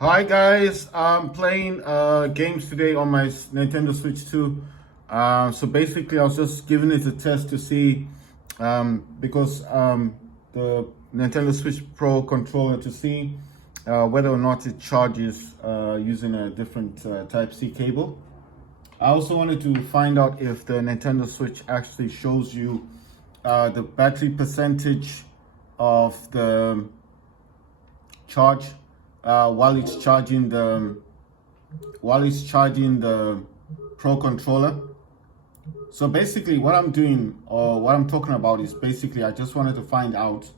Hi guys, I'm playing games today on my Nintendo Switch 2. So basically, I was just giving it a test to see because the Nintendo Switch Pro controller to see whether or not it charges using a different Type C cable. I also wanted to find out if the Nintendo Switch actually shows you the battery percentage of the charge while it's charging the Pro controller. So basically, what I'm doing or what I'm talking about is basically I just wanted to find out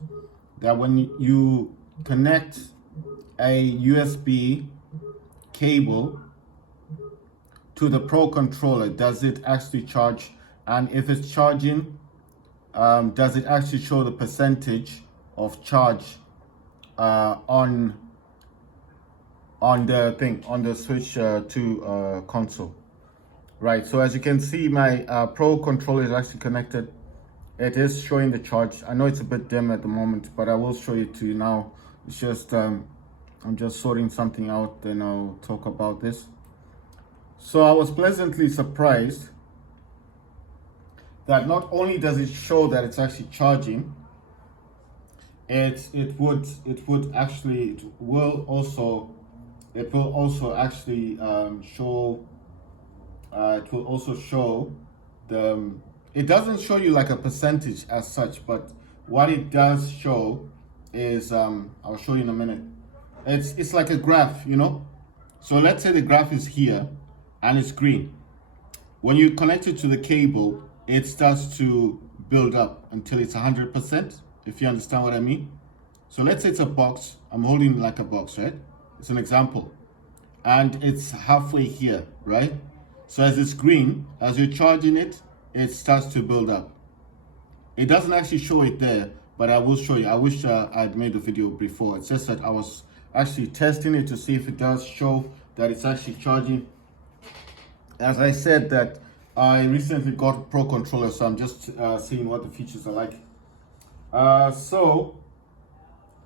that when you connect a USB cable to the Pro controller, does it actually charge? And if it's charging, does it actually show the percentage of charge on the Switch 2 console? Right, so as you can see, my Pro controller is actually connected. It is showing the charge. I know it's a bit dim at the moment, but I will show it to you now. It's just I'm just sorting something out, then I'll talk about this. So I was pleasantly surprised that not only does it show that it's actually charging, it will also actually show. It will also show the. It doesn't show you like a percentage as such, but what it does show is I'll show you in a minute. It's like a graph, you know. So let's say the graph is here, and it's green. When you connect it to the cable, it starts to build up until it's 100%. If you understand what I mean. So let's say it's a box. I'm holding like a box, right? It's an example, and it's halfway here, right? So as it's green, as you're charging it, it starts to build up. It doesn't actually show it there, but I will show you. I wish I'd made a video before. It's just that I was actually testing it to see if it does show that it's actually charging. As I said that I recently got a Pro controller, so I'm just seeing what the features are like. So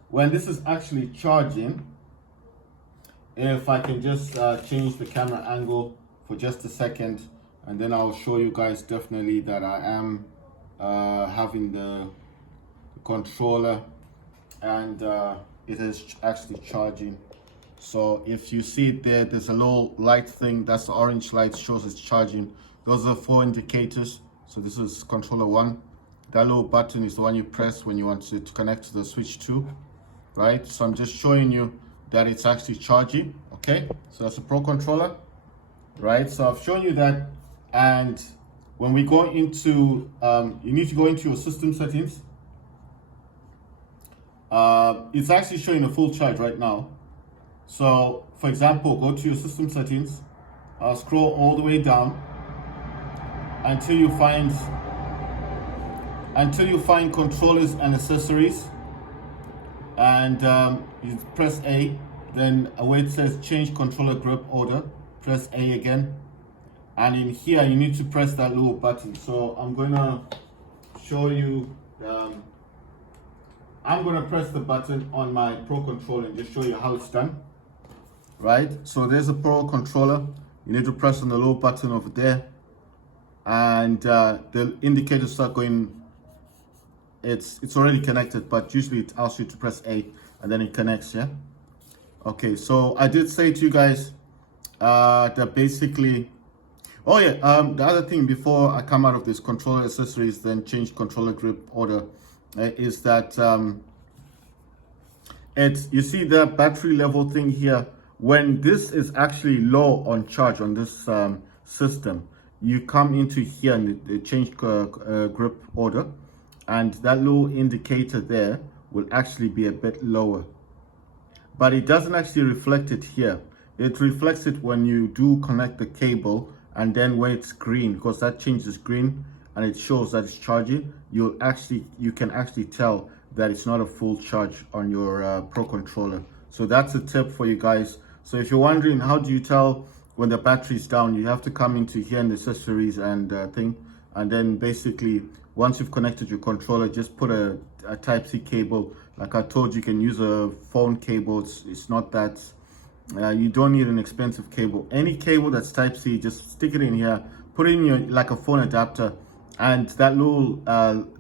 when this is actually charging, if I can just change the camera angle for just a second, and then I'll show you guys definitely that I am having the controller and it is actually charging. So if you see it there, there's a little light thing, that's the orange light, shows it's charging. Those are 4 indicators. So this is controller 1. That little button is the one you press when you want to connect to the Switch 2, right? So I'm just showing you that it's actually charging. Okay, so that's a Pro controller, right? So I've shown you that. And when we go into you need to go into your system settings. It's actually showing a full charge right now. So for example, go to your system settings, scroll all the way down until you find controllers and accessories, and you press A. Then where it says change controller grip order, press A again, and in here you need to press that little button. So I'm gonna show you. I'm gonna press the button on my Pro controller and just show you how it's done. Right. So there's a Pro controller. You need to press on the little button over there, and the indicators start going. It's already connected, but usually it asks you to press A and then it connects. Yeah. Okay, so I did say to you guys that basically, oh yeah, the other thing before I come out of this controller accessories, then change controller grip order, is that you see the battery level thing here. When this is actually low on charge on this system, you come into here and change grip order, and that little indicator there will actually be a bit lower. But it doesn't actually reflect it here. It reflects it when you do connect the cable, and then when it's green, because that changes green and it shows that it's charging, you can actually tell that it's not a full charge on your Pro controller. So that's a tip for you guys. So if you're wondering how do you tell when the battery is down, you have to come into here in the accessories and thing, and then basically once you've connected your controller, just put a Type C cable. Like I told you, you can use a phone cable. It's not that You don't need an expensive cable. Any cable that's type C, just stick it in here, put it in your like a phone adapter, and that little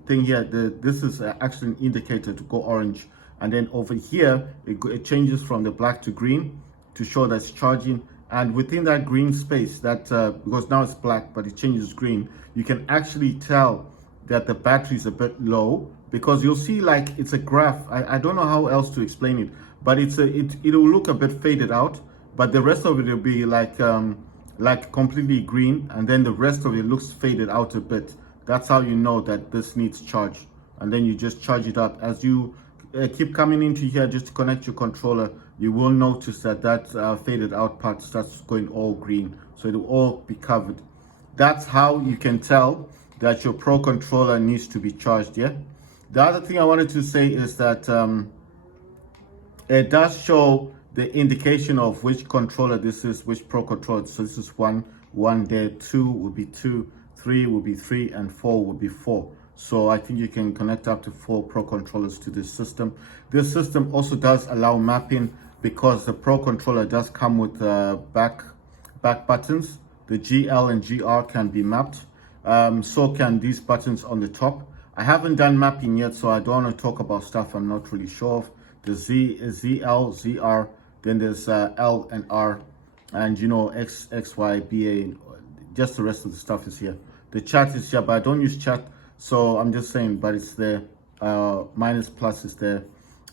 thing here, this is actually an indicator to go orange, and then over here it changes from the black to green to show that it's charging. And within that green space, that because now it's black but it changes green, you can actually tell that the battery is a bit low, because you'll see like it's a graph. I don't know how else to explain it, but it'll look a bit faded out, but the rest of it will be like completely green, and then the rest of it looks faded out a bit. That's how you know that this needs charge. And then you just charge it up as you keep coming into here just to connect your controller. You will notice that faded out part starts going all green, so it will all be covered. That's how you can tell that your Pro controller needs to be charged. Yeah. The other thing I wanted to say is that it does show the indication of which controller this is, which Pro controller. So this is one there, 2 will be 2, 3 will be 3, and 4 will be 4. So I think you can connect up to 4 Pro controllers to this system. This system also does allow mapping, because the Pro controller does come with back buttons. The GL and GR can be mapped. So can these buttons on the top. I haven't done mapping yet, so I don't want to talk about stuff I'm not really sure of. The Z is ZL, ZR, then there's L and R, and you know X, Y, BA. Just the rest of the stuff is here. The chat is here, but I don't use chat, so I'm just saying, but it's there. Minus plus is there.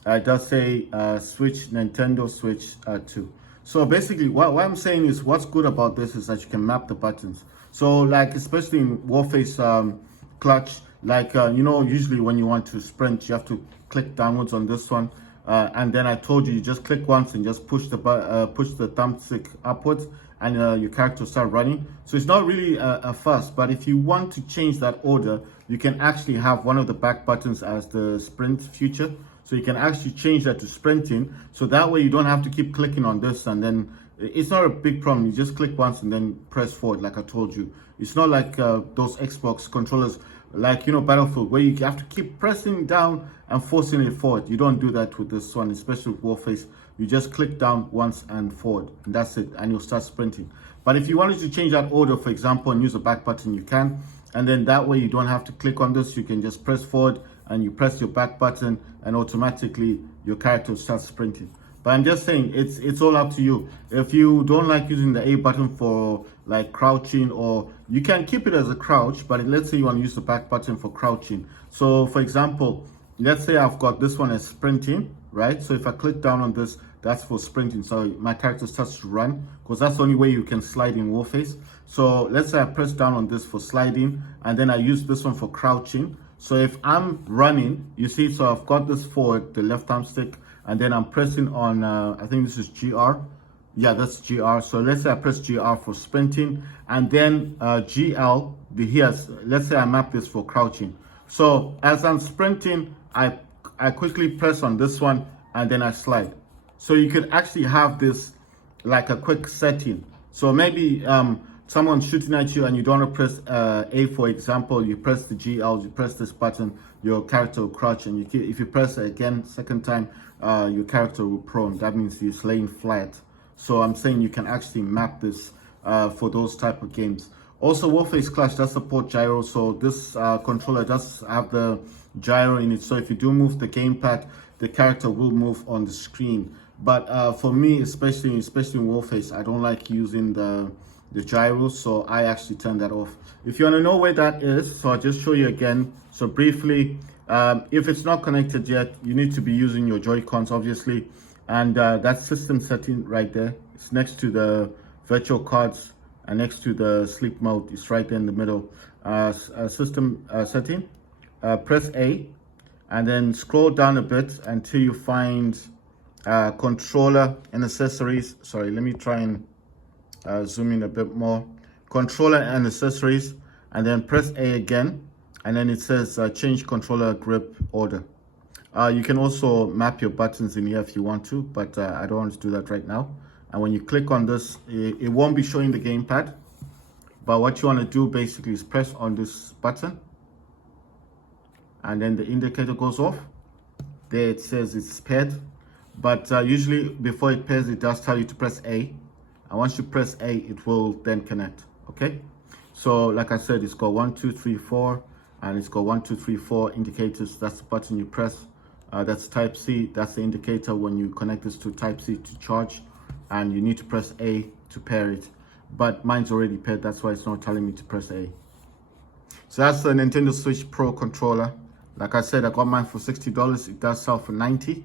It does say Switch, Nintendo Switch 2. So basically what I'm saying is, what's good about this is that you can map the buttons. So like, especially in Warface clutch, like you know, usually when you want to sprint, you have to click downwards on this one, and then I told you just click once and just push the thumbstick upwards, and your character start running. So it's not really a fuss, but if you want to change that order, you can actually have one of the back buttons as the sprint feature. So you can actually change that to sprinting, so that way you don't have to keep clicking on this, and then it's not a big problem. You just click once and then press forward, like I told you. It's not like those Xbox controllers, like, you know, Battlefield, where you have to keep pressing down and forcing it forward. You don't do that with this one, especially with Warface. You just click down once and forward, and that's it, and you'll start sprinting. But if you wanted to change that order, for example, and use the back button, you can, and then that way you don't have to click on this. You can just press forward and you press your back button, and automatically your character starts sprinting. But I'm just saying, it's all up to you. If you don't like using the A button for like crouching, or you can keep it as a crouch, but let's say you want to use the back button for crouching. So for example, let's say I've got this one as sprinting, right? So if I click down on this, that's for sprinting. So my character starts to run, because that's the only way you can slide in Warface. So let's say I press down on this for sliding, and then I use this one for crouching. So if I'm running, you see, so I've got this forward, the left arm stick, and then I'm pressing on, I think this is GR. Yeah, that's GR. So let's say I press GR for sprinting, and then GL, let's say I map this for crouching. So as I'm sprinting, I quickly press on this one, and then I slide. So you could actually have this like a quick setting. So maybe someone's shooting at you and you don't want to press A, for example, you press the GL, you press this button, your character will crouch, and if you press it again, second time, your character will prone. That means he's laying flat. So I'm saying you can actually map this for those type of games. Also, Warface Clutch does support gyro, so this controller does have the gyro in it. So if you do move the gamepad, the character will move on the screen. But for me, especially in Warface, I don't like using the gyro, so I actually turn that off. If you want to know where that is, so I'll just show you again. So briefly, if it's not connected yet, you need to be using your Joy-Cons, obviously, and that system setting right there, it's next to the virtual cards and next to the sleep mode. It's right there in the middle. System setting, press A, and then scroll down a bit until you find controller and accessories. Sorry, let me try and zoom in a bit more. Controller and accessories, and then press A again, and then it says change controller grip order. You can also map your buttons in here if you want to, but I don't want to do that right now. And when you click on this, it won't be showing the gamepad, but what you want to do basically is press on this button, and then the indicator goes off. There it says it's paired. But usually before it pairs, it does tell you to press A. And once you press A, it will then connect, okay? So like I said, it's got 1, 2, 3, 4, and it's got 1, 2, 3, 4 indicators. That's the button you press. That's Type C. That's the indicator when you connect this to Type C to charge, and you need to press A to pair it. But mine's already paired, that's why it's not telling me to press A. So that's the Nintendo Switch Pro controller. Like I said, I got mine for $60. It does sell for $90.